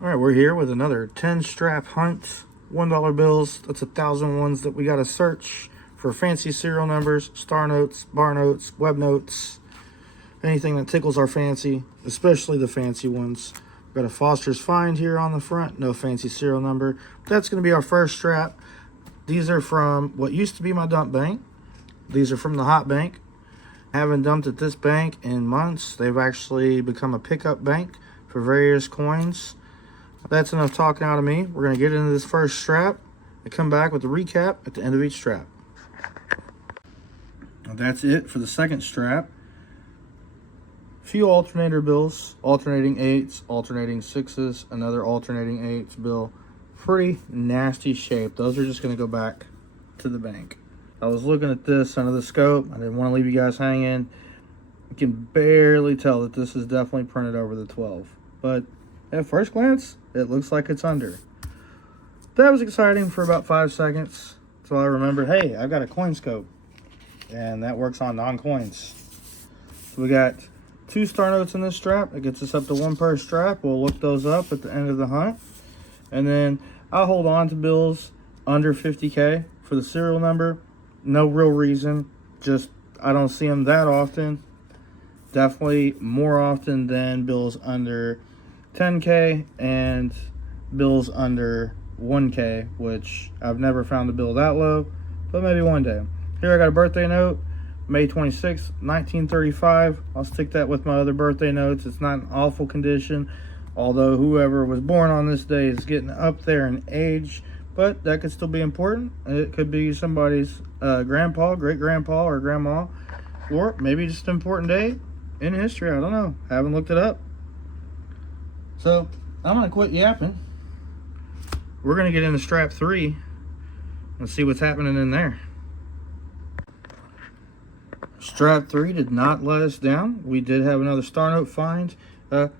All right, we're here with another 10 strap hunt. $1 bills. That's 1,000 ones that we got to search for fancy serial numbers, star notes, bar notes, web notes, anything that tickles our fancy, especially the fancy ones. We've got a Foster's Find here on the front, no fancy serial number. That's going to be our first strap. These are from what used to be my dump bank. These are from the hot bank. I haven't dumped at this bank in months. They've actually become a pickup bank for various coins. That's enough talking out of me. We're going to get into this first strap and come back with a recap at the end of each strap. That's it for the second strap. Few alternator bills, alternating 8s, alternating 6s, another alternating 8s bill. Pretty nasty shape. Those are just going to go back to the bank. I was looking at this under the scope. I didn't want to leave you guys hanging. You can barely tell that this is definitely printed over the 12. But at first glance, it looks like it's under. That was exciting for about 5 seconds. So I remembered, hey, I've got a coin scope. And that works on non-coins. So we got 2 star notes in this strap. It gets us up to 1 per strap. We'll look those up at the end of the hunt. And then I'll hold on to bills under 50K for the serial number. No real reason. Just I don't see them that often. Definitely more often than bills under 10K and bills under 1K, which I've never found a bill that low, but maybe one day. Here I got a birthday note, May 26th, 1935. I'll stick that with my other birthday notes. It's not in awful condition, although whoever was born on this day is getting up there in age, but that could still be important. It could be somebody's grandpa, great-grandpa, or grandma, or maybe just an important day in history. I don't know. Haven't looked it up. So I'm going to quit yapping. We're going to get into strap 3 and see what's happening in there. Strap 3 did not let us down. We did have another star note find.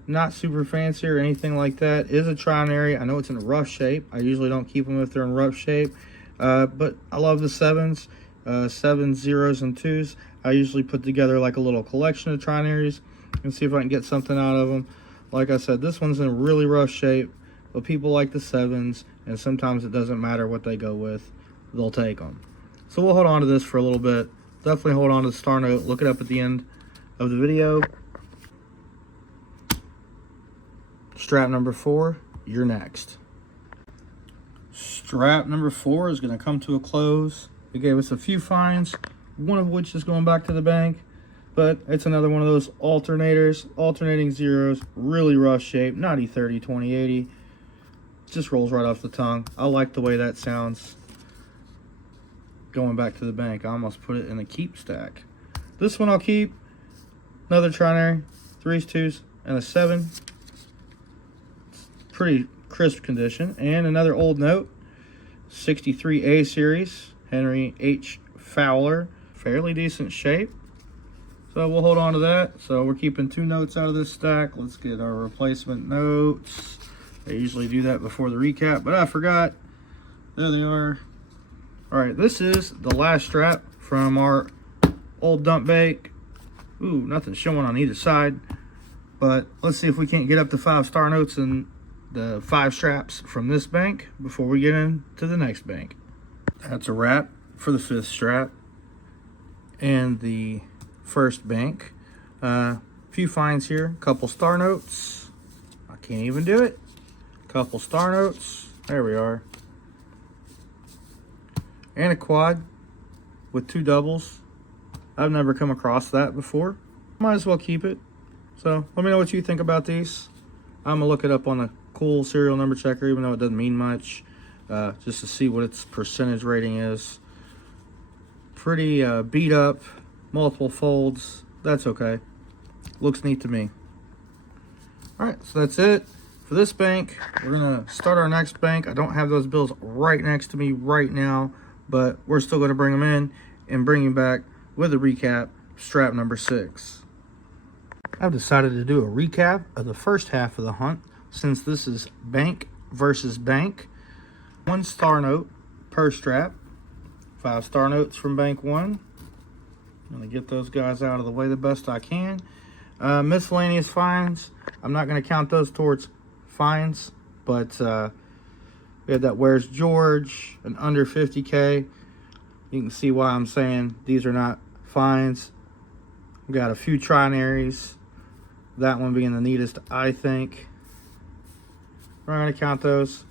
Not super fancy or anything like that. Is a trinary. I know it's in rough shape. I usually don't keep them if they're in rough shape. But I love the 7s. 7s, 0s, and 2s. I usually put together like a little collection of trinaries and see if I can get something out of them. Like I said, this one's in really rough shape, but people like the 7s, and sometimes it doesn't matter what they go with. They'll take them. So we'll hold on to this for a little bit. Definitely hold on to the star note. Look it up at the end of the video. Strap number 4, you're next. Strap number 4 is going to come to a close. It gave us a few finds, one of which is going back to the bank. But it's another one of those alternators, alternating 0s, really rough shape, not E30, 2080. Just rolls right off the tongue. I like the way that sounds. Going back to the bank, I almost put it in a keep stack. This one I'll keep. Another trinary, 3s, 2s, and a 7. It's pretty crisp condition. And another old note, 63A series, Henry H. Fowler, fairly decent shape. So we'll hold on to that. So we're keeping 2 notes out of this stack. Let's get our replacement notes. I usually do that before the recap, but I forgot. There they are. All right, this is the last strap from our old dump bank. Ooh, nothing showing on either side. But let's see if we can't get up to 5 star notes in the 5 straps from this bank before we get into the next bank. That's a wrap for the 5th strap and the first bank. Few finds here. Couple star notes. I can't even do it. Couple star notes. There we are. And a quad with 2 doubles. I've never come across that before. Might as well keep it. So let me know what you think about these. I'm gonna look it up on a cool serial number checker, even though it doesn't mean much, just to see what its percentage rating is. Pretty beat up, multiple folds. That's okay. Looks neat to me. All right, so that's it for this bank. We're gonna start our next bank. I don't have those bills right next to me right now, but we're still gonna bring them in and bring you back with a recap, strap number 6. I've decided to do a recap of the first half of the hunt, since this is bank versus bank. 1 star note per strap. 5 star notes from bank 1. I'm going to get those guys out of the way the best I can. Miscellaneous finds, I'm not going to count those towards finds. But we had that Where's George, an under 50K. You can see why I'm saying these are not fines. We got a few trinaries. That one being the neatest, I think. We're going to count those.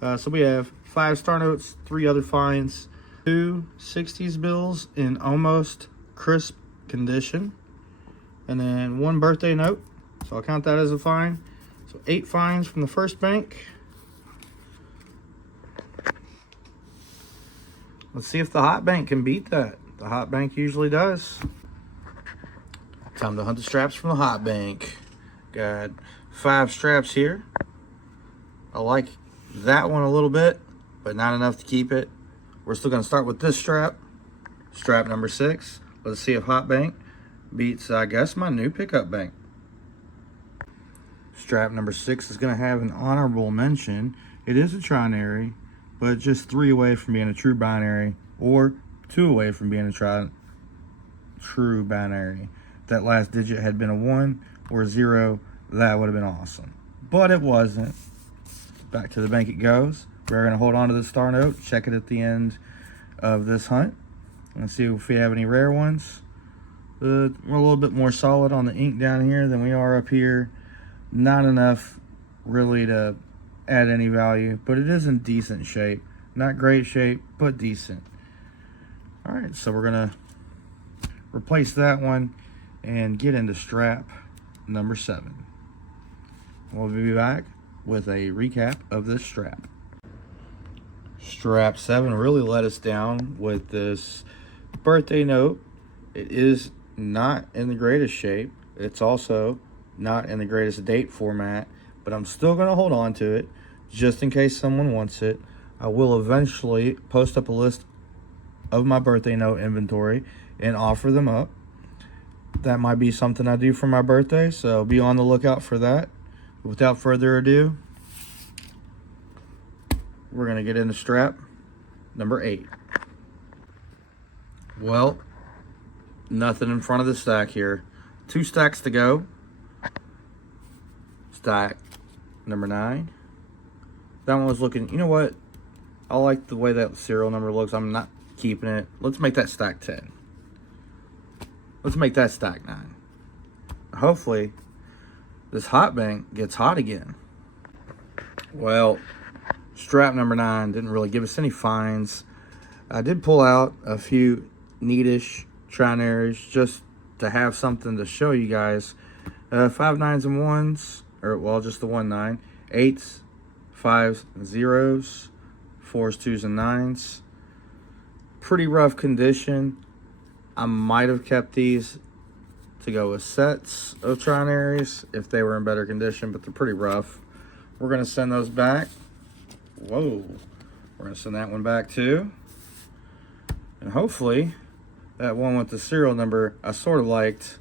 So we have 5 star notes, 3 other fines, 2 60s bills in almost crisp condition, and then 1 birthday note. So I'll count that as a fine. So 8 fines from the first bank. Let's see if the hot bank can beat that. The hot bank usually does. Time to hunt the straps from the hot bank. Got 5 straps here. I like that one a little bit, but not enough to keep it. We're still going to start with this strap. Strap number 6. Let's see if hot bank beats, I guess, my new pickup bank. Strap number 6 is going to have an honorable mention. It is a trinary, but just 3 away from being a true binary, or 2 away from being a true binary. If that last digit had been a 1 or a 0, that would have been awesome. But it wasn't. Back to the bank it goes. We're going to hold on to the star note, check it at the end of this hunt. Let's see if we have any rare ones. We're a little bit more solid on the ink down here than we are up here. Not enough really to add any value, but it is in decent shape. Not great shape, but decent. All right, so we're going to replace that one and get into strap number 7. We'll be back with a recap of this strap. Strap 7 really let us down with this birthday note. It is not in the greatest shape. It's also not in the greatest date format, but I'm still going to hold on to it just in case someone wants it. I will eventually post up a list of my birthday note inventory and offer them up. That might be something I do for my birthday, so be on the lookout for that. Without further ado, we're going to get into strap number 8. Well, nothing in front of the stack here. 2 stacks to go. Stack number 9. That one was looking, you know what? I like the way that serial number looks. I'm not keeping it. Let's make that stack 10. Let's make that stack 9. Hopefully, this hot bank gets hot again. Well, strap number 9 didn't really give us any fines. I did pull out a few neatish trinaries just to have something to show you guys. 5 9s and 1s, or well, just the 1 9. 8s, 5s, and 0s, 4s, 2s, and 9s. Pretty rough condition. I might have kept these to go with sets of trinaries if they were in better condition, but they're pretty rough. We're going to send those back. Whoa. We're going to send that one back too. And hopefully that one with the serial number I sort of liked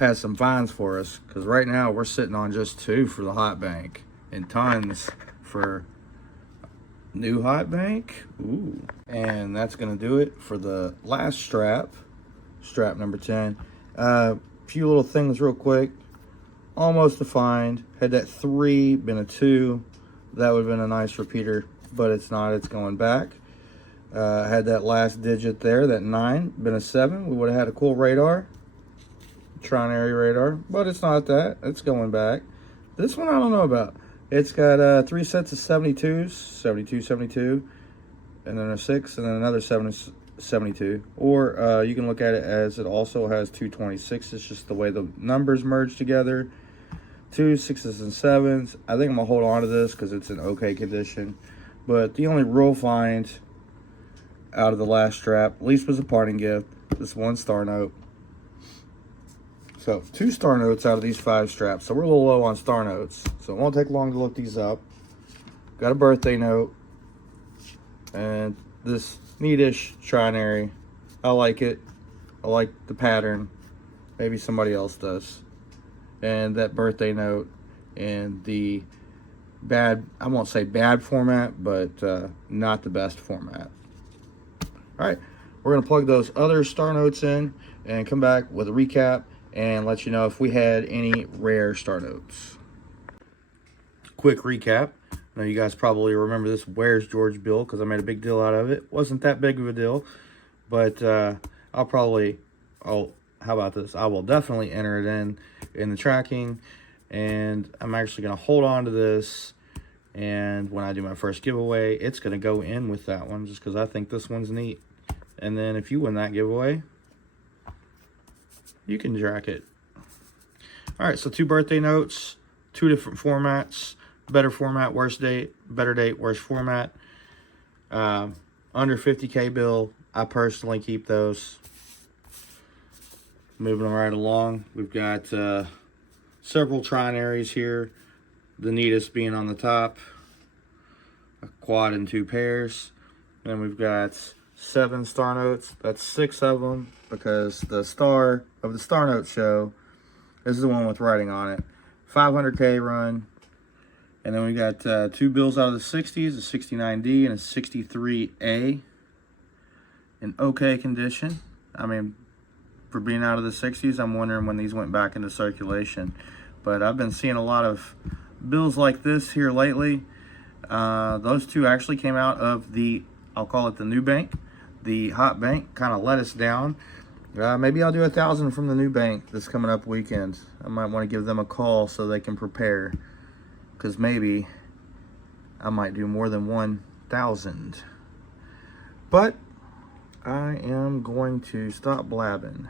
has some fines for us, because right now we're sitting on just 2 for the hot bank and tons for new hot bank. Ooh. And that's going to do it for the last strap, strap number 10. Few little things real quick. Almost a fine. Had that 3 been a 2, that would have been a nice repeater, but it's not. It's going back. Had that last digit there, that 9, been a 7, we would have had a cool radar, trinary radar, but it's not that. It's going back. This one I don't know about. It's got 3 sets of 72s, 72, 72, and then a 6, and then another 72. Or you can look at it as it also has 2 26s. It's just the way the numbers merge together. 2 6s and 7s. I think I'm gonna hold on to this because it's in okay condition. But the only real find out of the last strap, at least was a parting gift, this 1 star note. So 2 star notes out of these 5 straps. So we're a little low on star notes, so it won't take long to look these up. Got a birthday note and this neatish trinary. I like it. I like the pattern. Maybe somebody else does. And that birthday note and the bad, I won't say bad format, but not the best format. All right, we're going to plug those other star notes in and come back with a recap and let you know if we had any rare star notes. quick recap. I know you guys probably remember this Where's George bill because I made a big deal out of it. Wasn't that big of a deal, but how about this? I will definitely enter it in the tracking, and I'm actually going to hold on to this, and when I do my first giveaway, it's going to go in with that one just because I think this one's neat. And then if you win that giveaway, you can track it. All right, so 2 birthday notes, 2 different formats. Better format, worse date. Better date, worse format. Under 50K bill, I personally keep those. Moving right along, we've got several trinaries here. The neatest being on the top. A quad in 2 pairs. Then we've got 7 star notes. That's 6 of them because the star of the Star Note show is the one with writing on it. 500K run. And then we got 2 bills out of the 60s, a 69D and a 63A in okay condition. I mean, for being out of the 60s, I'm wondering when these went back into circulation. But I've been seeing a lot of bills like this here lately. Those 2 actually came out of the, I'll call it the new bank. The hot bank kind of let us down. Maybe I'll do 1,000 from the new bank this coming up weekend. I might want to give them a call so they can prepare, because maybe I might do more than 1,000. But I am going to stop blabbing.